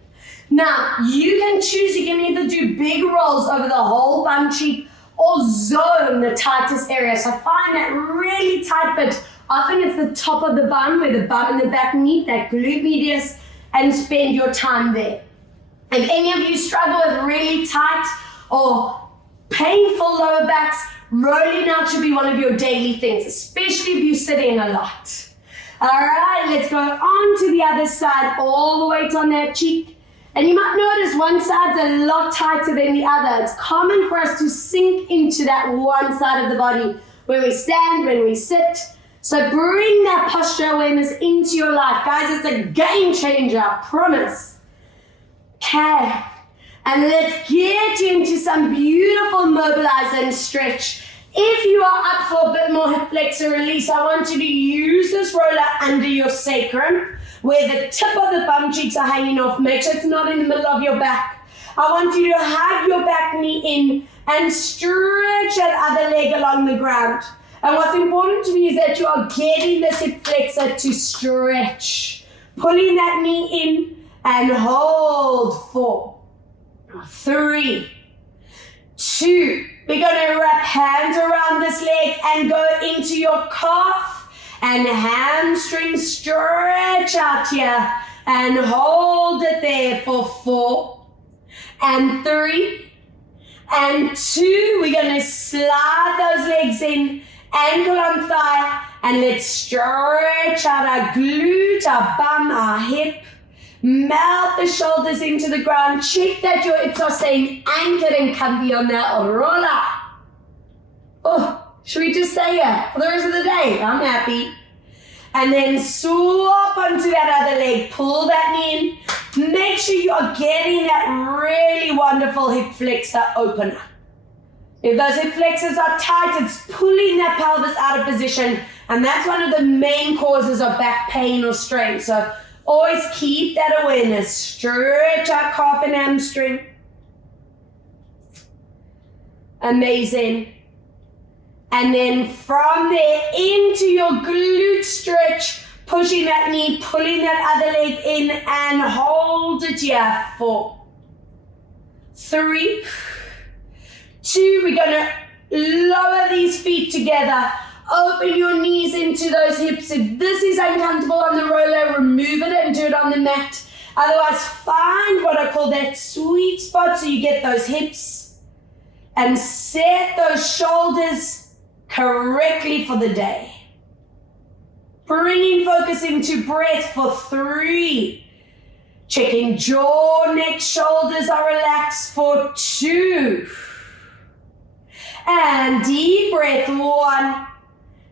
Now, you can choose, you can either do big rolls over the whole bum cheek or zone the tightest area. So find that really tight bit. Often it's the top of the bum where the bum and the back meet, that glute medius, and spend your time there. If any of you struggle with really tight or painful lower backs, rolling out should be one of your daily things, especially if you're sitting a lot. All right, let's go on to the other side, all the way on that cheek. And you might notice one side's a lot tighter than the other. It's common for us to sink into that one side of the body when we stand, when we sit. So bring that posture awareness into your life. Guys, it's a game changer, I promise. Okay, and let's get into some beautiful mobilize and stretch. If you are up for a bit more hip flexor release, I want you to use this roller under your sacrum, where the tip of the bum cheeks are hanging off. Make sure it's not in the middle of your back. I want you to hug your back knee in and stretch that other leg along the ground. And what's important to me is that you are getting this hip flexor to stretch. Pulling that knee in and hold. 4, 3, 2. We're going to wrap hands around this leg and go into your calf and hamstring stretch out here and hold it there for 4 and 3 and 2. We're going to slide those legs in, ankle on thigh, and let's stretch out our glute, our bum, our hip. Melt the shoulders into the ground. Check that your hips are staying anchored and comfy on that roller. Oh, should we just stay here for the rest of the day? I'm happy. And then swap onto that other leg. Pull that knee in. Make sure you are getting that really wonderful hip flexor opener. If those hip flexors are tight, it's pulling that pelvis out of position. And that's one of the main causes of back pain or strain. So always keep that awareness. Stretch out calf and hamstring. Amazing. And then from there into your glute stretch, pushing that knee, pulling that other leg in and hold it here. 4, 3, 2. We're going to lower these feet together. Open your knees into those hips. If this is uncomfortable on the roller, remove it and do it on the mat. Otherwise, find what I call that sweet spot so you get those hips and set those shoulders correctly for the day. Bringing focus into breath for 3. Checking jaw, neck, shoulders are relaxed for 2. And deep breath, 1.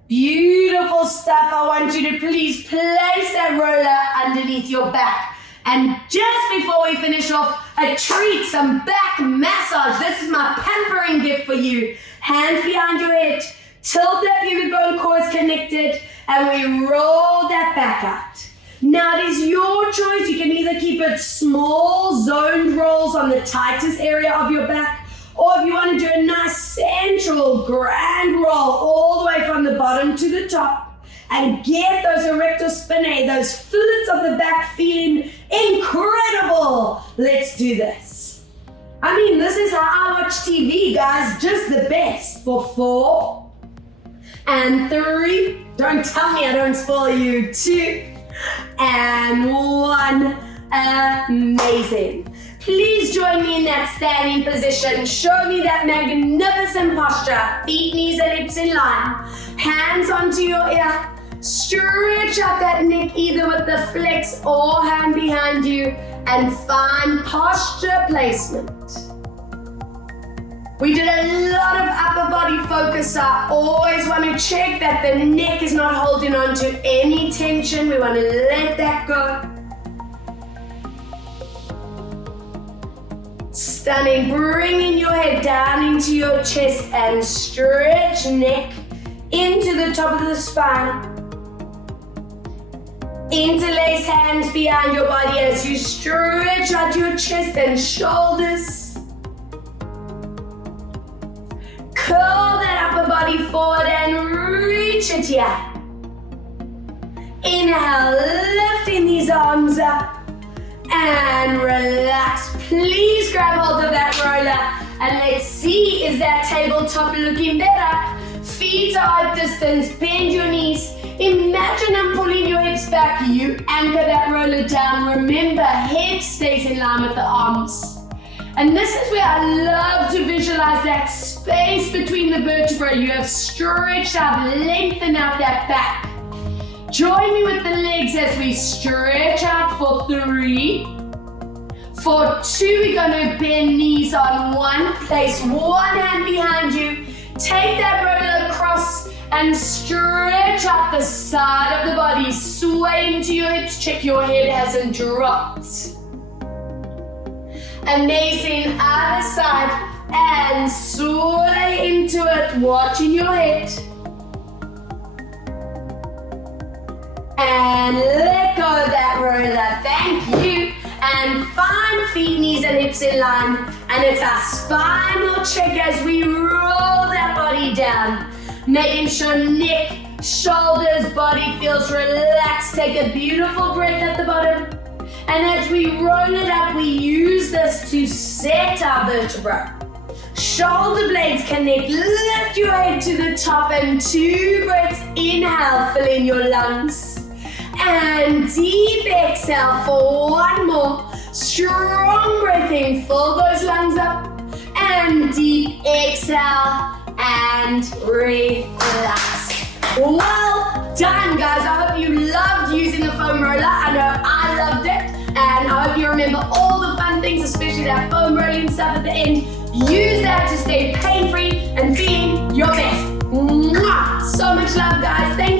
Beautiful stuff. I want you to please place that roller underneath your back. And just before we finish off, a treat, some back massage. This is my pampering gift for you. Hands behind your head, tilt that pubic bone core is connected, and we roll that back out. Now it is your choice. You can either keep it small, zoned rolls on the tightest area of your back, or if you want to do a nice central grand roll all the way from the bottom to the top and get those erector spinae, those fillets of the back feeling incredible. Let's do this. I mean, this is how I watch TV, guys. Just the best. For 4 and 3. Don't tell me I don't spoil you. 2 and 1. Amazing. Please join me in that standing position. Show me that magnificent posture. Feet, knees, and hips in line. Hands onto your ear. Stretch out that neck either with the flex or hand behind you and find posture placement. We did a lot of upper body focus. I always want to check that the neck is not holding on to any tension. We want to let that go. Stunning. Bringing your head down into your chest and stretch neck into the top of the spine. Interlace hands behind your body as you stretch out your chest and shoulders. Curl that upper body forward and reach it here. Inhale, lifting these arms up. And relax. Please grab hold of that roller and let's see, is that tabletop looking better? Feet are at distance, bend your knees. Imagine I'm pulling your hips back. You anchor that roller down. Remember, head stays in line with the arms. And this is where I love to visualize that space between the vertebrae. You have stretched out, lengthen out that back. Join me with the legs as we stretch out for 3. For 2, we're going to bend knees on 1. Place one hand behind you. Take that roller across and stretch out the side of the body. Sway into your hips. Check your head hasn't dropped. Amazing. Other side. And sway into it. Watching your head. And let go of that roller. Thank you. And find feet, knees, and hips in line. And it's our spinal check as we roll that body down. Making sure neck, shoulders, body feels relaxed. Take a beautiful breath at the bottom. And as we roll it up, we use this to set our vertebra. Shoulder blades connect, lift your head to the top, and 2 breaths. Inhale, fill in your lungs. And deep exhale for 1 more. Strong breath in, fill those lungs up. And deep exhale and relax. Well done, guys. I hope you loved using the foam roller. I know I loved it. And I hope you remember all the fun things, especially that foam rolling stuff at the end. Use that to stay pain-free and feeling your best. Mwah! So much love, guys. Thank